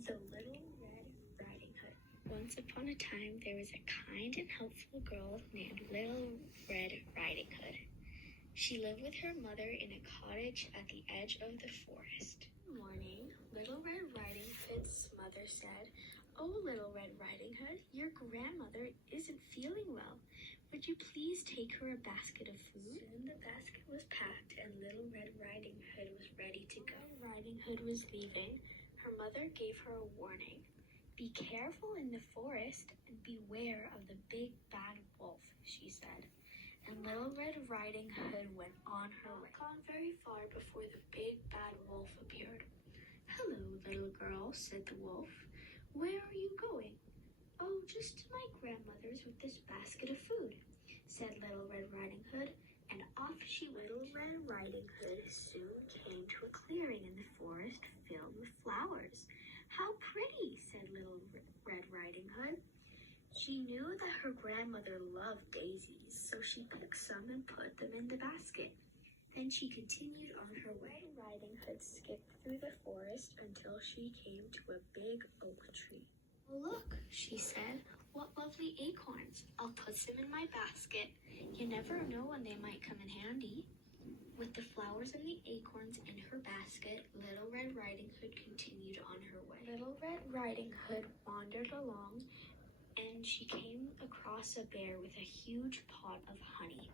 The Little Red Riding Hood. Once upon a time, there was a kind and helpful girl named Little Red Riding Hood. She lived with her mother in a cottage at the edge of the forest. One morning, Little Red Riding Hood's mother said, "Oh, Little Red Riding Hood, your grandmother isn't feeling well. Would you please take her a basket of food?" Soon the basket was packed and Little Red Riding Hood was ready to go. Riding Hood was leaving. Her mother gave her a warning. "Be careful in the forest and beware of the big bad wolf," she said. And Little Red Riding Hood went on her way. Not gone very far before the big bad wolf appeared. "Hello, little girl," said the wolf. "Where are you going?" "Oh, just to my grandmother's with this basket of food," said Little Red Riding Hood, and off she went. Little Red Riding Hood soon came to a clearing in the forest filled with flowers. "How pretty," said Little Red Riding Hood. She knew that her grandmother loved daisies, so she picked some and put them in the basket. Then she continued on her way. Riding Hood skipped through the forest until she came to a big oak tree. "Oh, look," she said, "what lovely acorns. I'll put them in my basket. You never know when they might come in handy." With the flowers and the acorns in her basket, Little Red Riding Hood continued on her way. Little Red Riding Hood wandered along, and she came across a bear with a huge pot of honey.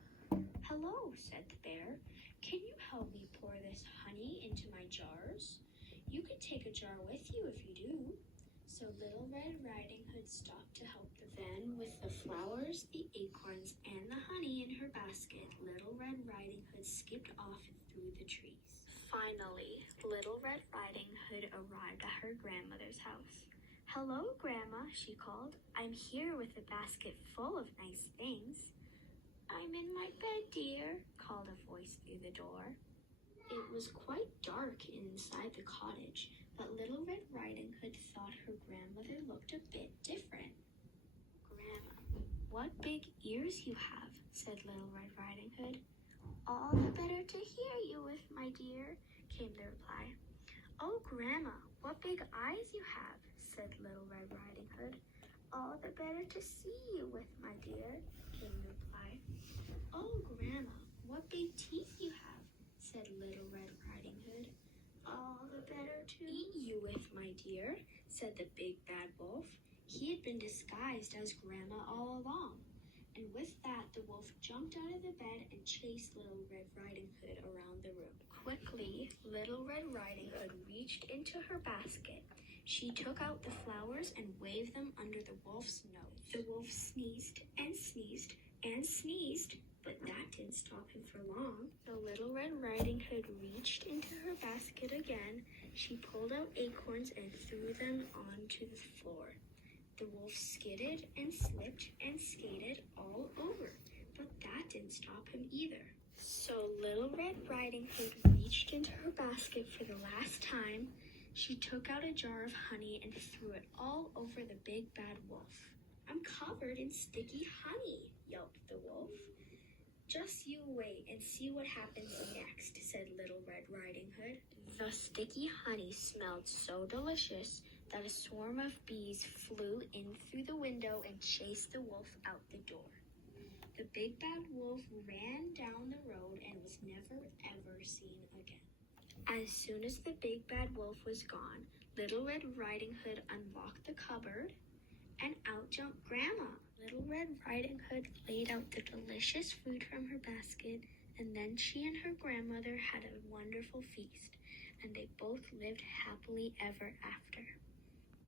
"Hello," said the bear. "Can you help me pour this honey into my jars? You can take a jar with you if you do." So Little Red Riding Hood stopped to help the Then, with the flowers, the acorns, and the honey in her basket, Little Red Riding Hood skipped off through the trees. Finally, Little Red Riding Hood arrived at her grandmother's house. "Hello, Grandma," she called. "I'm here with a basket full of nice things." "I'm in my bed, dear," called a voice through the door. It was quite dark inside the cottage, but Little Red Riding Hood thought her grandmother looked a bit different. "Grandma, what big ears you have," said Little Red Riding Hood. "All the better to hear you with, my dear," came the reply. "Oh, Grandma, what big eyes you have," said Little Red Riding Hood. "All the better to see you with, my dear," came the reply. "Oh, Grandma, what big teeth you have," said Little Red Riding Hood. "All the better to eat you with, my dear," said the big bad wolf. He had been disguised as Grandma all along. And with that, the wolf jumped out of the bed and chased Little Red Riding Hood around the room. Quickly, Little Red Riding Hood reached into her basket. She took out the flowers and waved them under the wolf's nose. The wolf sneezed and sneezed and sneezed, but that didn't stop him for long. So Little Red Riding Hood reached into her basket again. She pulled out acorns and threw them onto the floor. The wolf skidded and slipped and skated all over, but that didn't stop him either. So Little Red Riding Hood reached into her basket for the last time. She took out a jar of honey and threw it all over the big bad wolf. "I'm covered in sticky honey," yelped the wolf. "Just you wait and see what happens next," said Little Red Riding Hood. The sticky honey smelled so delicious that a swarm of bees flew in through the window and chased the wolf out the door. The big bad wolf ran down the road and was never ever seen again. As soon as the big bad wolf was gone, Little Red Riding Hood unlocked the cupboard, and out jumped Grandma. Little Red Riding Hood laid out the delicious food from her basket, and then she and her grandmother had a wonderful feast, and they both lived happily ever after.